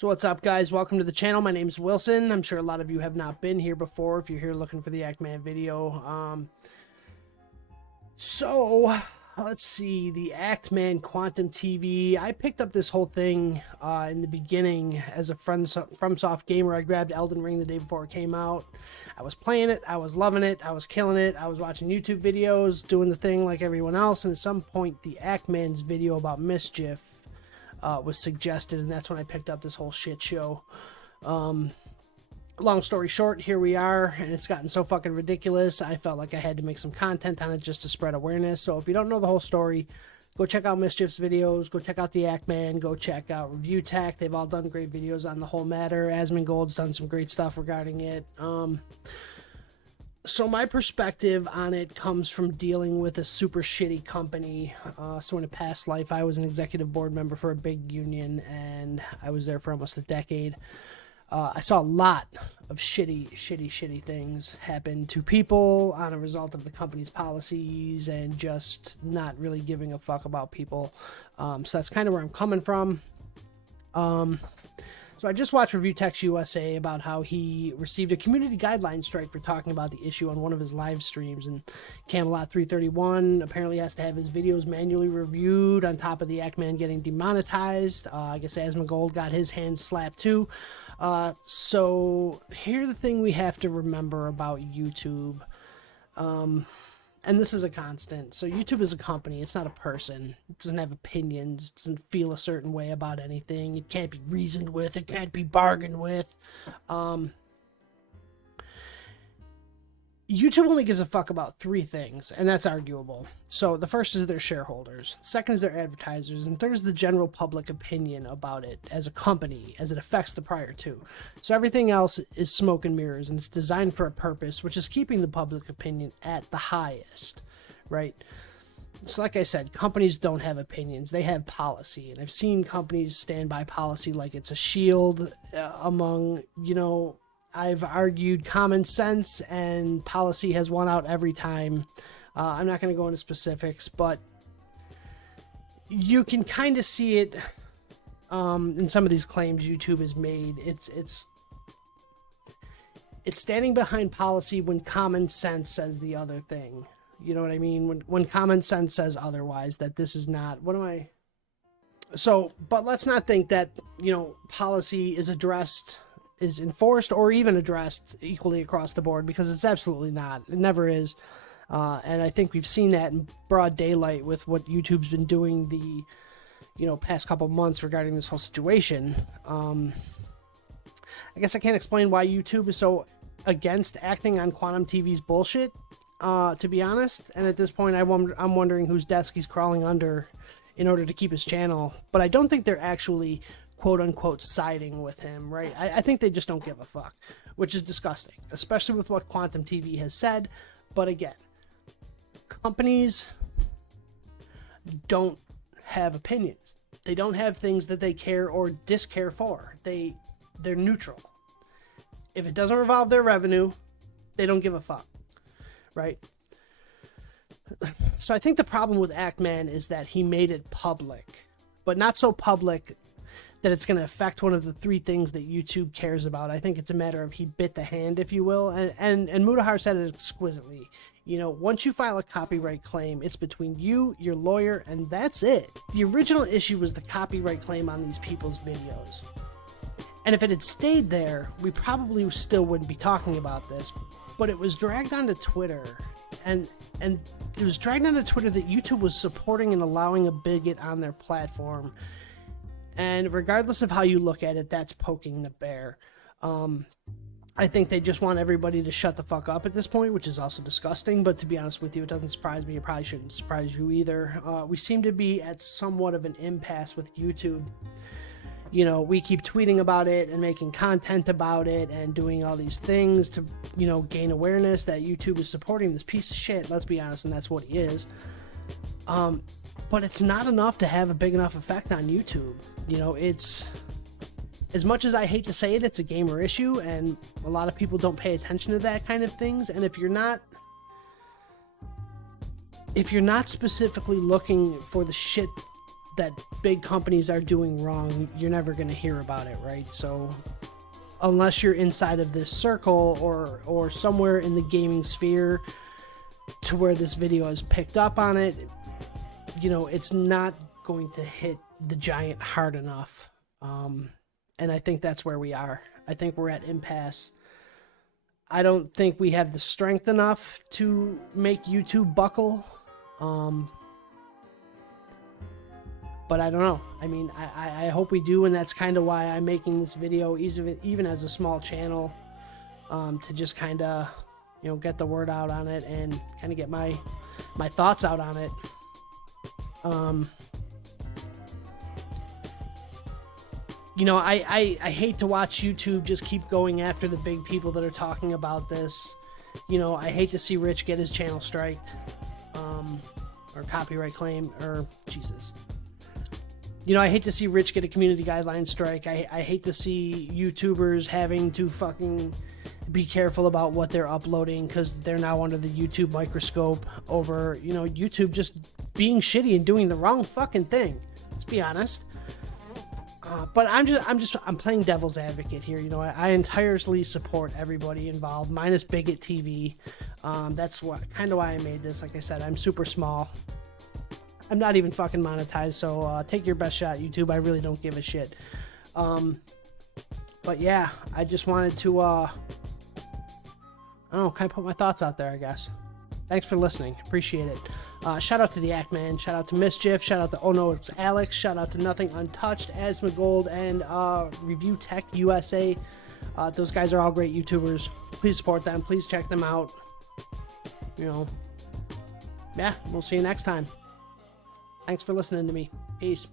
So what's up, guys? Welcome to the channel. My name's Wilson. I'm sure a lot of you have not been here before if you're here looking for the ActMan video. Let's see, the ActMan Quantum TV. I picked up this whole thing in the beginning as a FromSoft gamer. I grabbed Elden Ring the day before it came out. I was playing it. I was loving it. I was killing it. I was watching YouTube videos, doing the thing like everyone else. And at some point, the ActMan's video about Mischief was suggested, and that's when I picked up this whole shit show. Long story short, here we are, and it's gotten so fucking ridiculous. I felt like I had to make some content on it just to spread awareness. So if you don't know the whole story, go check out Mischief's videos, go check out the ActMan, go check out Review Tech. They've all done great videos on the whole matter. Asmongold's done some great stuff regarding it. So my perspective on it comes from dealing with a super shitty company. So in a past life, I was an executive board member for a big union, and I was there for almost a decade. I saw a lot of shitty things happen to people on a result of the company's policies and just not really giving a fuck about people. So that's kind of where I'm coming from. So I just watched Review Tech USA about how he received a community guideline strike for talking about the issue on one of his live streams, and Camelot 331 apparently has to have his videos manually reviewed on top of the ActMan getting demonetized. I guess Asmongold got his hands slapped too. So here's the thing we have to remember about YouTube. And this is a constant. So YouTube is a company. It's not a person. It doesn't have opinions. It doesn't feel a certain way about anything. It can't be reasoned with. It can't be bargained with. YouTube only gives a fuck about three things, and that's arguable. So the first is their shareholders. Second is their advertisers. And third is the general public opinion about it as a company, as it affects the prior two. So everything else is smoke and mirrors, and it's designed for a purpose, which is keeping the public opinion at the highest, right? So like I said, companies don't have opinions. They have policy. And I've seen companies stand by policy like it's a shield among, you know, I've argued common sense, and policy has won out every time. I'm not going to go into specifics, but you can kind of see it in some of these claims YouTube has made. It's standing behind policy when common sense says the other thing. You know what I mean? When common sense says otherwise, that this is not... What am I... So, but let's not think that, you know, policy is enforced or even addressed equally across the board, because it's absolutely not. It never is. And I think we've seen that in broad daylight with what YouTube's been doing the, you know, past couple months regarding this whole situation. I guess I can't explain why YouTube is so against acting on Quantum TV's bullshit, to be honest. And at this point, I'm wondering whose desk he's crawling under in order to keep his channel. But I don't think they're actually quote-unquote siding with him, right? I think they just don't give a fuck, which is disgusting, especially with what Quantum TV has said. But again, companies don't have opinions. They don't have things that they care or discare for. They're neutral. If it doesn't revolve their revenue, they don't give a fuck, right? So I think the problem with ActMan is that he made it public, but not so public that it's going to affect one of the three things that YouTube cares about. I think it's a matter of he bit the hand, if you will. And Mudahar said it exquisitely. You know, once you file a copyright claim, it's between you, your lawyer, and that's it. The original issue was the copyright claim on these people's videos. And if it had stayed there, we probably still wouldn't be talking about this. But it was dragged onto Twitter. And it was dragged onto Twitter that YouTube was supporting and allowing a bigot on their platform. And regardless of how you look at it, that's poking the bear. I think they just want everybody to shut the fuck up at this point, which is also disgusting. But to be honest with you, it doesn't surprise me. It probably shouldn't surprise you either. We seem to be at somewhat of an impasse with YouTube. You know, we keep tweeting about it and making content about it and doing all these things to, you know, gain awareness that YouTube is supporting this piece of shit. Let's be honest, and that's what he is. But it's not enough to have a big enough effect on YouTube. You know, it's, as much as I hate to say it, it's a gamer issue, and a lot of people don't pay attention to that kind of things. And if you're not specifically looking for the shit that big companies are doing wrong, you're never going to hear about it, right? So unless you're inside of this circle or somewhere in the gaming sphere to where this video is picked up on it, you know, it's not going to hit the giant hard enough. And I think that's where we are. I think we're at impasse. I don't think we have the strength enough to make YouTube buckle. But I don't know. I mean, I hope we do, and that's kind of why I'm making this video, even as a small channel, to just kind of, you know, get the word out on it and kind of get my thoughts out on it. You know, I hate to watch YouTube just keep going after the big people that are talking about this. You know, I hate to see Rich get his channel striked, or copyright claim, or Jesus. You know, I hate to see Rich get a community guideline strike. I hate to see YouTubers having to fucking be careful about what they're uploading because they're now under the YouTube microscope over, you know, YouTube just being shitty and doing the wrong fucking thing. Let's be honest. But I'm playing devil's advocate here. You know, I entirely support everybody involved, minus Bigot TV. That's kind of why I made this. Like I said, I'm super small. I'm not even fucking monetized, so take your best shot, YouTube. I really don't give a shit. But yeah, I just wanted to, I don't know, kind of put my thoughts out there, I guess. Thanks for listening. Appreciate it. Shout out to the ActMan. Shout out to Mischief. Shout out to Oh No, It's Alex. Shout out to Nothing Untouched, Asmongold, and Review Tech USA. Those guys are all great YouTubers. Please support them. Please check them out. You know, yeah, we'll see you next time. Thanks for listening to me. Peace.